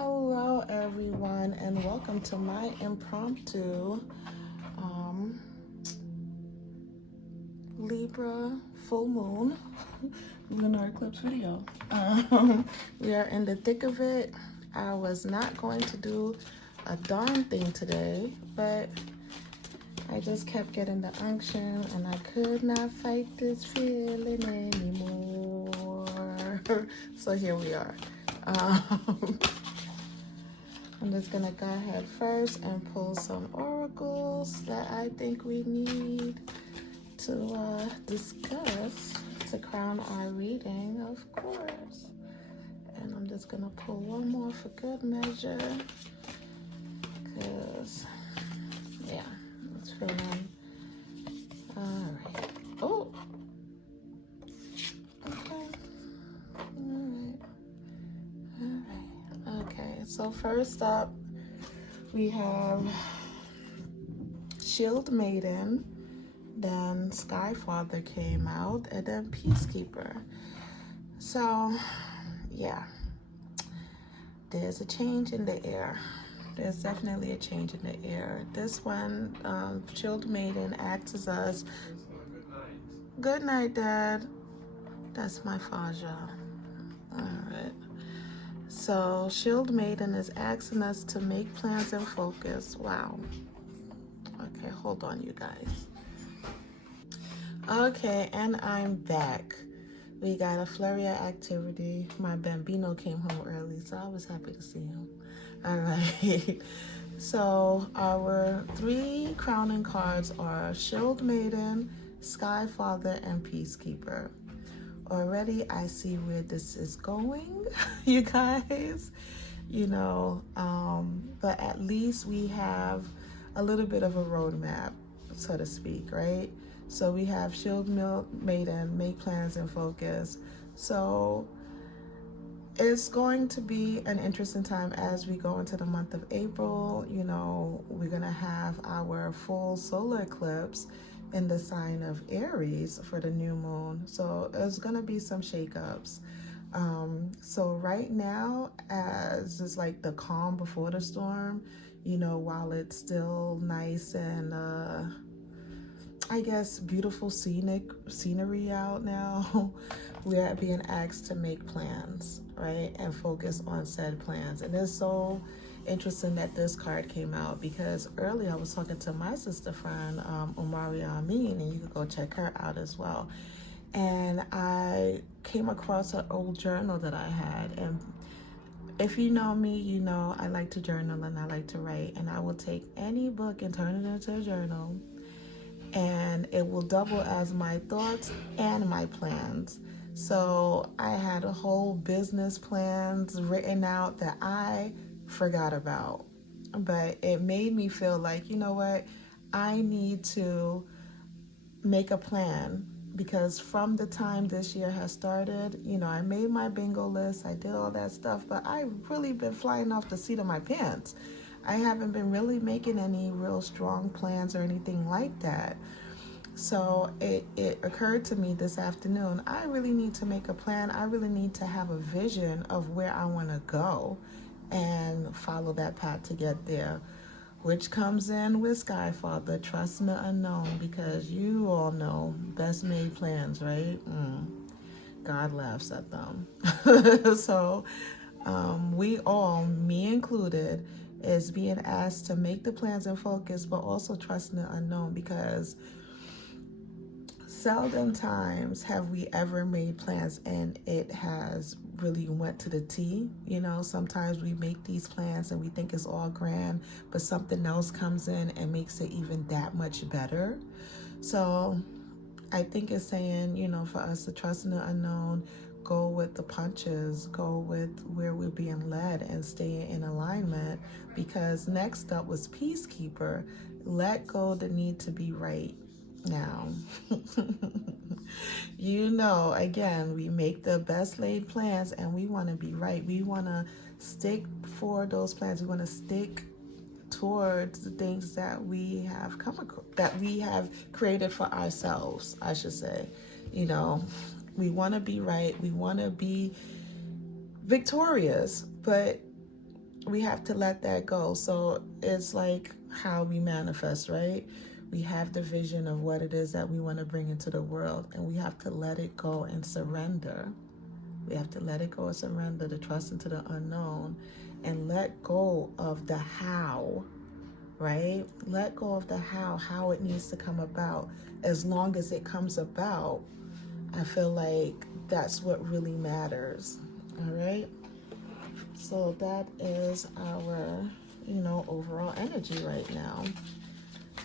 Hello, everyone, and welcome to my impromptu Libra full moon lunar eclipse video. We are in the thick of it. I was not going to do a darn thing today, but I just kept getting the unction, and I could not fight this feeling anymore. So here we are. I'm just gonna go ahead first and pull some oracles that I think we need to discuss to crown our reading, of course. And I'm just gonna pull one more for good measure, cause yeah, it's feeling all right. Oh, okay, all right. Okay, so first up, we have Shield Maiden, then Sky Father came out, and then Peacekeeper. So, yeah, there's a change in the air. There's definitely a change in the air. This one, Shield Maiden acts as us. Good night, Dad. That's my Faja. All right. So, Shield Maiden is asking us to make plans and focus. Wow. Okay, hold on, you guys. Okay, and I'm back. We got a flurry of activity. My Bambino came home early, so I was happy to see him. All right. So, our three crowning cards are Shield Maiden, Sky Father, and Peacekeeper. Already, I see where this is going, you guys. But at least we have a little bit of a roadmap, so to speak, right? So we have Shield Maiden, make plans and focus. So it's going to be an interesting time as we go into the month of April. We're going to have our full solar eclipse in the sign of Aries for the new moon. So there's going to be some shakeups. So right now, as is like the calm before the storm, while it's still nice and I guess beautiful scenery out now, we are being asked to make plans, right? And focus on said plans. And it's so interesting that this card came out, because earlier I was talking to my sister friend, Omaria Amin, and you could go check her out as well. And I came across an old journal that I had. And if you know me, you know I like to journal and I like to write. And I will take any book and turn it into a journal, and it will double as my thoughts and my plans. So I had a whole business plans written out that I forgot about, but it made me feel like, you know what, I need to make a plan, because from the time this year has started, I made my bingo list, I did all that stuff, but I've really been flying off the seat of my pants. I haven't been really making any real strong plans or anything like that. So it occurred to me this afternoon, I really need to make a plan. I really need to have a vision of where I want to go and follow that path to get there, which comes in with Sky Father, trust in the unknown, because you all know best made plans, right? God laughs at them. So we all, me included, is being asked to make the plans and focus, but also trust in the unknown, because seldom times have we ever made plans and it has really went to the T. Sometimes we make these plans and we think it's all grand, but something else comes in and makes it even that much better. So I think it's saying, for us to trust in the unknown, go with the punches, go with where we're being led, and stay in alignment. Because next up was Peacekeeper, let go the need to be right now. Again, we make the best laid plans and we want to be right. We want to stick for those plans. We want to stick towards the things that we have that we have created for ourselves, I should say. We want to be right. We want to be victorious, but we have to let that go. So it's like how we manifest, right? We have the vision of what it is that we want to bring into the world, and we have to let it go and surrender. We have to let it go and surrender, to trust into the unknown, and let go of the how, right? Let go of the how it needs to come about. As long as it comes about, I feel like that's what really matters. All right. So that is our, overall energy right now.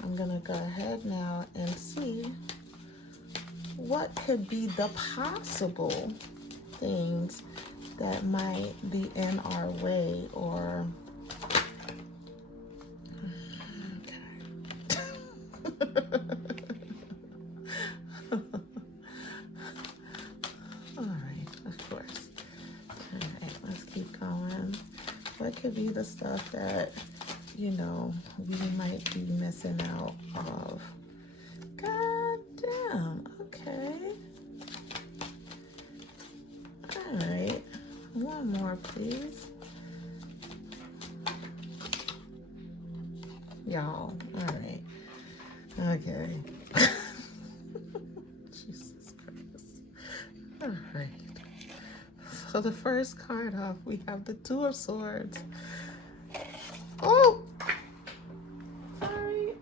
I'm going to go ahead now and see what could be the possible things that might be in our way, or all right, of course. All right, let's keep going. What could be the stuff that, we might be missing out of? God damn, okay. All right, one more, please. Y'all, all right. Okay. Jesus Christ. All right. So the first card up, we have the Two of Swords. Oh! Sorry.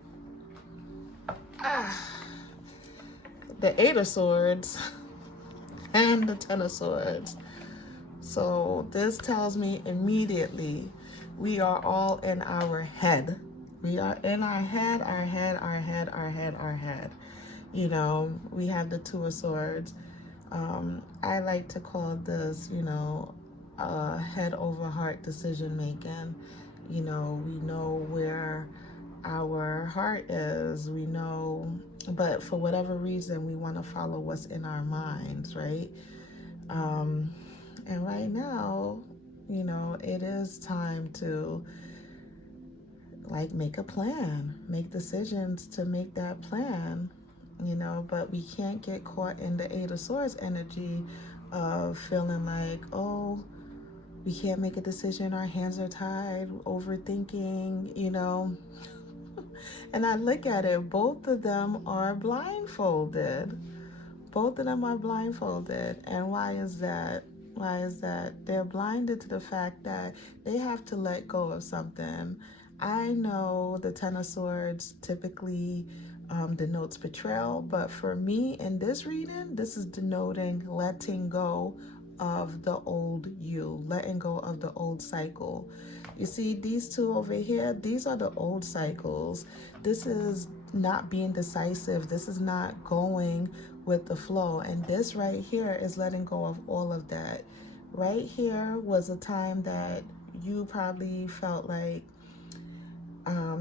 The Eight of Swords and the Ten of Swords. So this tells me immediately we are all in our head. We are in our head. We have the Two of Swords. I like to call this, head over heart decision making. We know where our heart is. We know, but for whatever reason, we want to follow what's in our minds, right? And right now, it is time to make a plan, make decisions to make that plan, but we can't get caught in the Eight of Swords energy of feeling like, oh, we can't make a decision, our hands are tied, overthinking, And I look at it, both of them are blindfolded. Both of them are blindfolded. And why is that? They're blinded to the fact that they have to let go of something. I know the Ten of Swords typically denotes betrayal, but for me in this reading, this is denoting letting go of the old you, letting go of the old cycle. You see, these two over here, these are the old cycles. This is not being decisive. This is not going with the flow. And this right here is letting go of all of that. Right here was a time that you probably felt like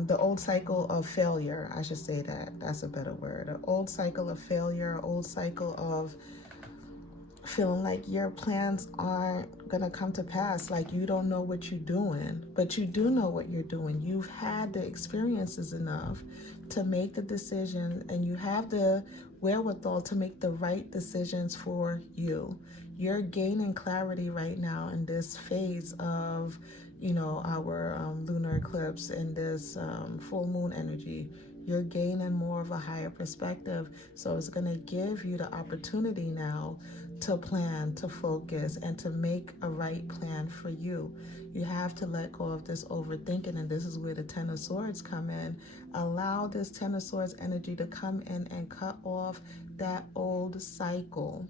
the old cycle of failure. I should say that. That's a better word. An old cycle of failure, old cycle of feeling like your plans aren't gonna come to pass, like you don't know what you're doing, but you do know what you're doing. You've had the experiences enough to make the decision, and you have the wherewithal to make the right decisions for you. You're gaining clarity right now in this phase of, our lunar eclipse and this full moon energy. You're gaining more of a higher perspective. So it's going to give you the opportunity now to plan, to focus, and to make a right plan for you. You have to let go of this overthinking, and this is where the Ten of Swords come in. Allow this Ten of Swords energy to come in and cut off that old cycle.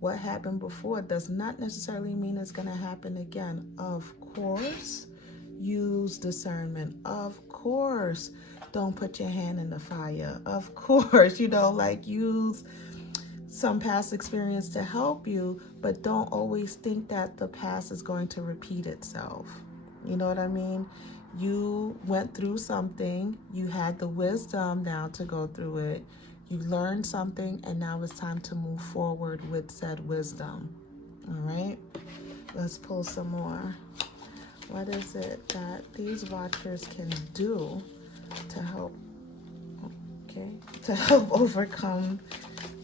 What happened before does not necessarily mean it's going to happen again. Of course, use discernment. Of course, don't put your hand in the fire. Of course, use some past experience to help you, but don't always think that the past is going to repeat itself. You know what I mean? You went through something, you had the wisdom now to go through it, you learned something, and now it's time to move forward with said wisdom. All right, let's pull some more. What is it that these watchers can do to help overcome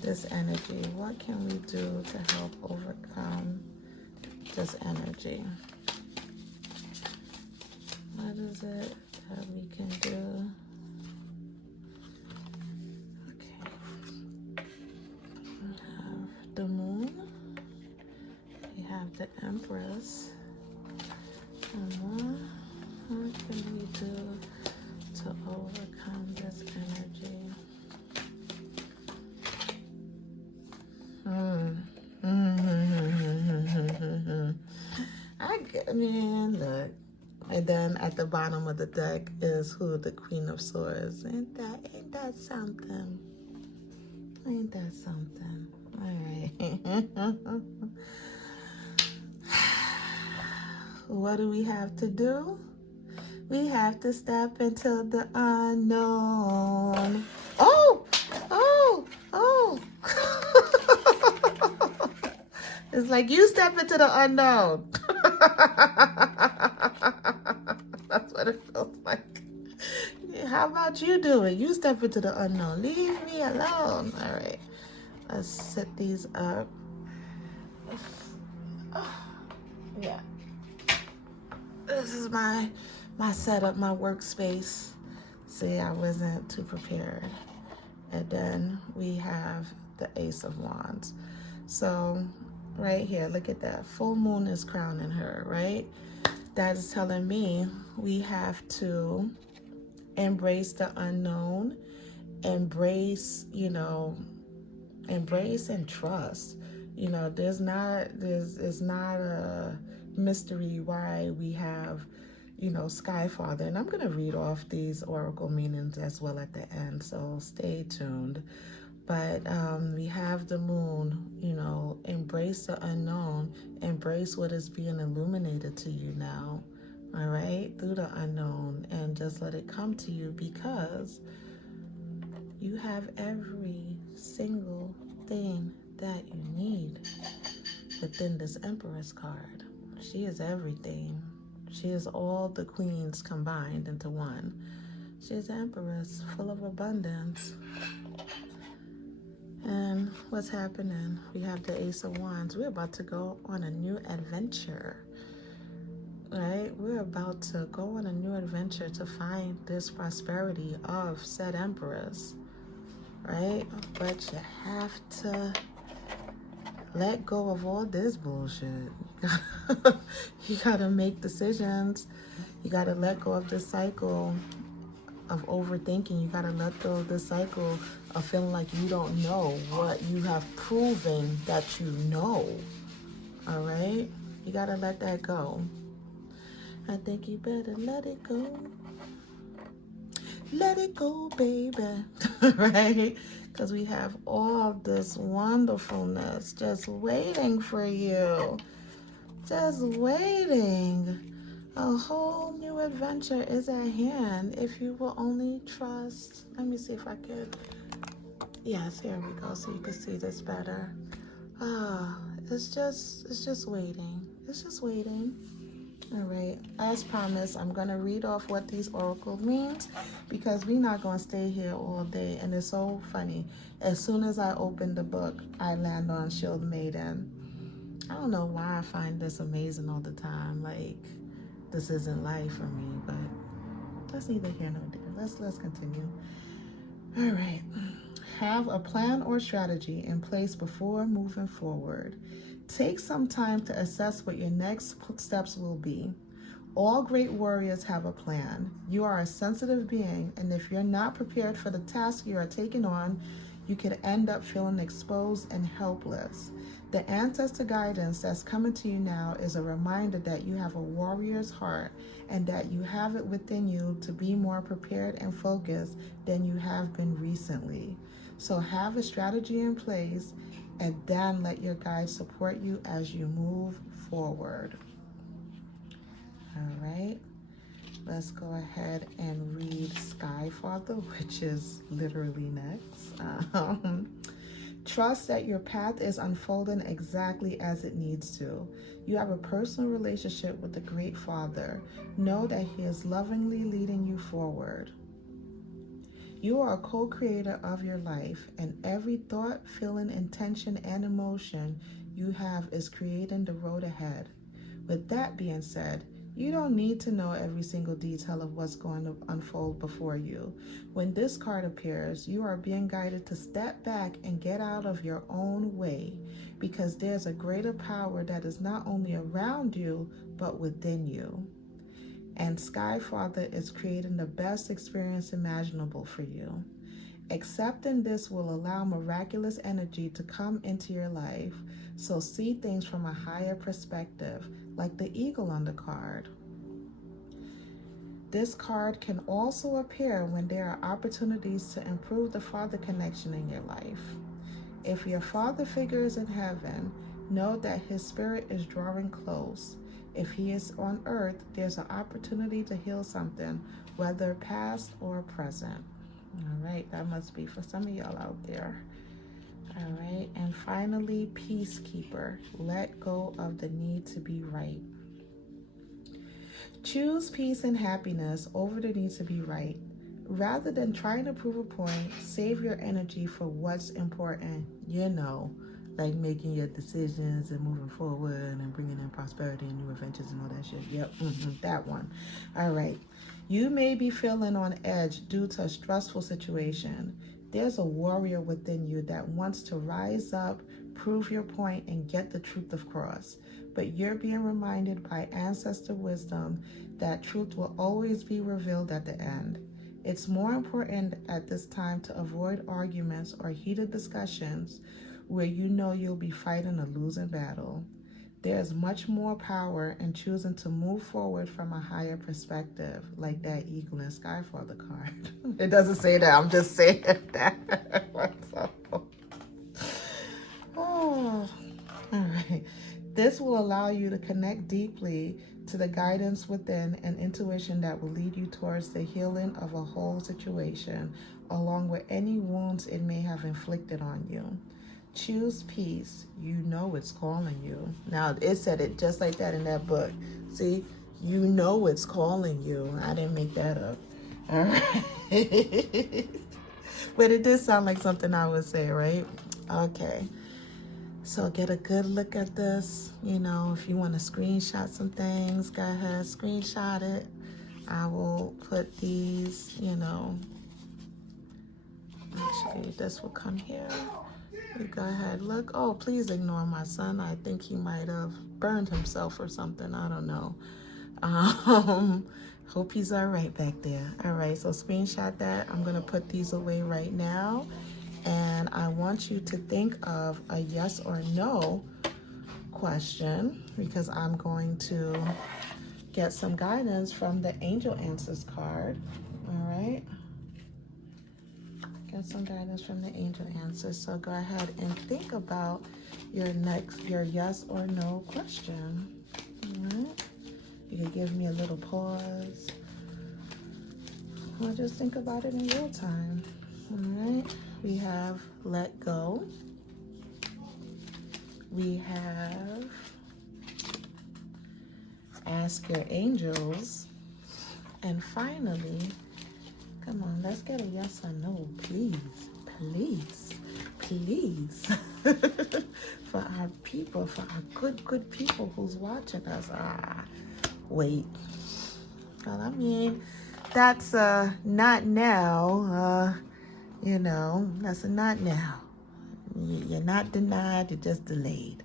this energy? What can we do to help overcome this energy? is it that we can do? Okay. We have the moon. We have the Empress. And what can we do to overcome this energy? I mean, look. And then at the bottom of the deck is who? The Queen of Swords. Ain't that something? Ain't that something? All right. What do we have to do? We have to step into the unknown. Oh! It's like you step into the unknown. That's what it feels like. How about you do it? You step into the unknown. Leave me alone. All right. Let's set these up. Yeah. This is my setup, my workspace. See, I wasn't too prepared. And then we have the Ace of Wands. So right here, look at that. Full moon is crowning her, right? That is telling me we have to embrace the unknown, embrace and trust. It's not a mystery why we have, Sky Father. And I'm going to read off these oracle meanings as well at the end, so stay tuned. But we have the moon, embrace the unknown, embrace what is being illuminated to you now, all right, through the unknown, and just let it come to you, because you have every single thing that you need within this Empress card. She is everything. She is all the queens combined into one. She is the Empress, full of abundance. And what's happening? We have the Ace of Wands. We're about to go on a new adventure, right? We're about to go on a new adventure to find this prosperity of said Empress, right? But you have to let go of all this bullshit. You gotta make decisions. You gotta let go of this cycle of overthinking. You gotta let go of this cycle of feeling like you don't know what you have proven that you know. All right? You gotta let that go. I think you better let it go. Let it go, baby. Right? Because we have all this wonderfulness just waiting for you. Just waiting. A whole new adventure is at hand if you will only trust. Let me see if I could. Yes, here we go, so you can see this better. It's just waiting. It's just waiting. All right, as promised, I'm going to read off what these oracles means, because we're not going to stay here all day. And it's so funny. As soon as I open the book, I land on Shield Maiden. I don't know why I find this amazing all the time. Like, this isn't life for me, but that's neither here nor there. Let's continue. All right. Have a plan or strategy in place before moving forward. Take some time to assess what your next steps will be. All great warriors have a plan. You are a sensitive being, and if you're not prepared for the task you are taking on, you could end up feeling exposed and helpless. The ancestor guidance that's coming to you now is a reminder that you have a warrior's heart and that you have it within you to be more prepared and focused than you have been recently. So have a strategy in place and then let your guides support you as you move forward. All right, let's go ahead and read Sky Father, which is literally next. Trust that your path is unfolding exactly as it needs to. You have a personal relationship with the Great Father. Know that He is lovingly leading you forward. You are a co-creator of your life, and every thought, feeling, intention, and emotion you have is creating the road ahead. With that being said, You don't need to know every single detail of what's going to unfold before you. When this card appears, you are being guided to step back and get out of your own way, because there's a greater power that is not only around you, but within you. And Sky Father is creating the best experience imaginable for you. Accepting this will allow miraculous energy to come into your life, so see things from a higher perspective, like the eagle on the card. This card can also appear when there are opportunities to improve the father connection in your life. If your father figure is in heaven, know that his spirit is drawing close. If he is on earth, there's an opportunity to heal something, whether past or present. All right, that must be for some of y'all out there. All right, and finally, Peacekeeper. Let go of the need to be right. Choose peace and happiness over the need to be right. Rather than trying to prove a point, save your energy for what's important, like making your decisions and moving forward and bringing in prosperity and new adventures and all that shit. Yep, that one. All right. You may be feeling on edge due to a stressful situation. There's a warrior within you that wants to rise up, prove your point, and get the truth across. But you're being reminded by ancestor wisdom that truth will always be revealed at the end. It's more important at this time to avoid arguments or heated discussions where you'll be fighting a losing battle. There's much more power in choosing to move forward from a higher perspective, like that eagle and Skyfather card. It doesn't say that, I'm just saying that. Oh, all right. This will allow you to connect deeply to the guidance within and intuition that will lead you towards the healing of a whole situation, along with any wounds it may have inflicted on you. Choose peace. It's calling you. Now, it said it just like that in that book. See, it's calling you. I didn't make that up. All right. But it did sound like something I would say, right? Okay. So get a good look at this. If you want to screenshot some things, go ahead, screenshot it. I will put these, actually, this will come here. You go ahead, look. Oh, please ignore my son. I think he might have burned himself or something. I don't know. Hope he's all right back there. All right, so screenshot that. I'm going to put these away right now. And I want you to think of a yes or no question, because I'm going to get some guidance from the Angel Answers card. All right. Get some guidance from the Angel Answers. So go ahead and think about your yes or no question. All right. You can give me a little pause, or just think about it in real time. All right. We have let go. We have ask your angels. And finally, come on, let's get a yes or no, please. Please. Please. For our people, for our good people who's watching us. Wait. Well, I mean, that's not now. That's a not now. You're not denied, you're just delayed.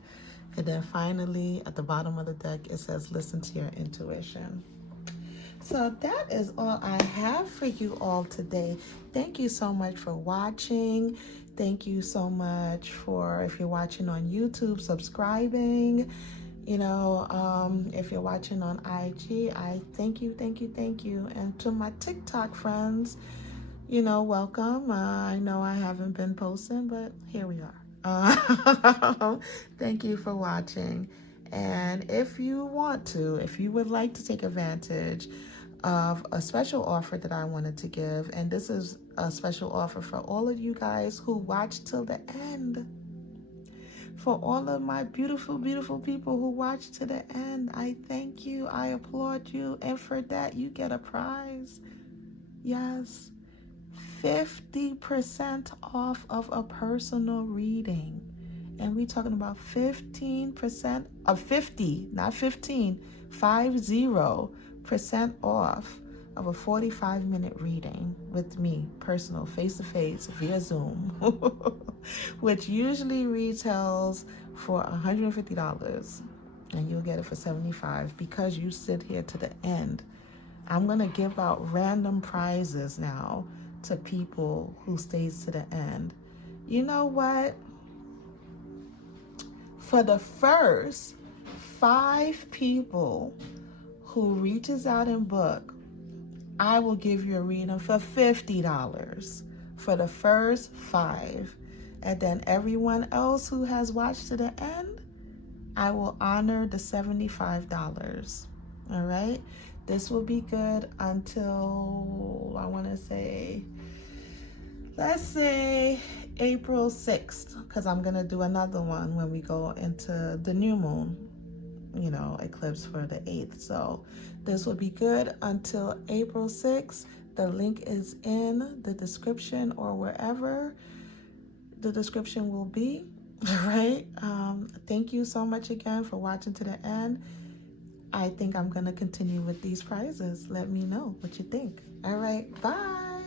And then finally, at the bottom of the deck, it says, listen to your intuition. So that is all I have for you all today. Thank you so much for watching. Thank you so much for, if you're watching on YouTube, subscribing. If you're watching on IG, I thank you. And to my TikTok friends, welcome. I know I haven't been posting, but here we are. Thank you for watching. And if you would like to take advantage of a special offer that I wanted to give, and this is a special offer for all of you guys who watched till the end. For all of my beautiful, beautiful people who watched to the end, I thank you. I applaud you. And for that, you get a prize. Yes. 50% off of a personal reading. And we talking about 15% of 50, not 15, 50% off of a 45-minute reading with me, personal, face-to-face, via Zoom, which usually retails for $150, and you'll get it for $75 because you sit here to the end. I'm going to give out random prizes now to people who stays to the end. You know what? For the first 5 people who reaches out and book, I will give you a reading for $50 for the first 5. And then everyone else who has watched to the end, I will honor the $75. All right? This will be good until, I want to say, let's say April 6th, because I'm going to do another one when we go into the new moon, eclipse for the 8th. So this will be good until April 6th. The link is in the description or wherever the description will be. All right. Thank you so much again for watching to the end. I think I'm going to continue with these prizes. Let me know what you think. All right. Bye.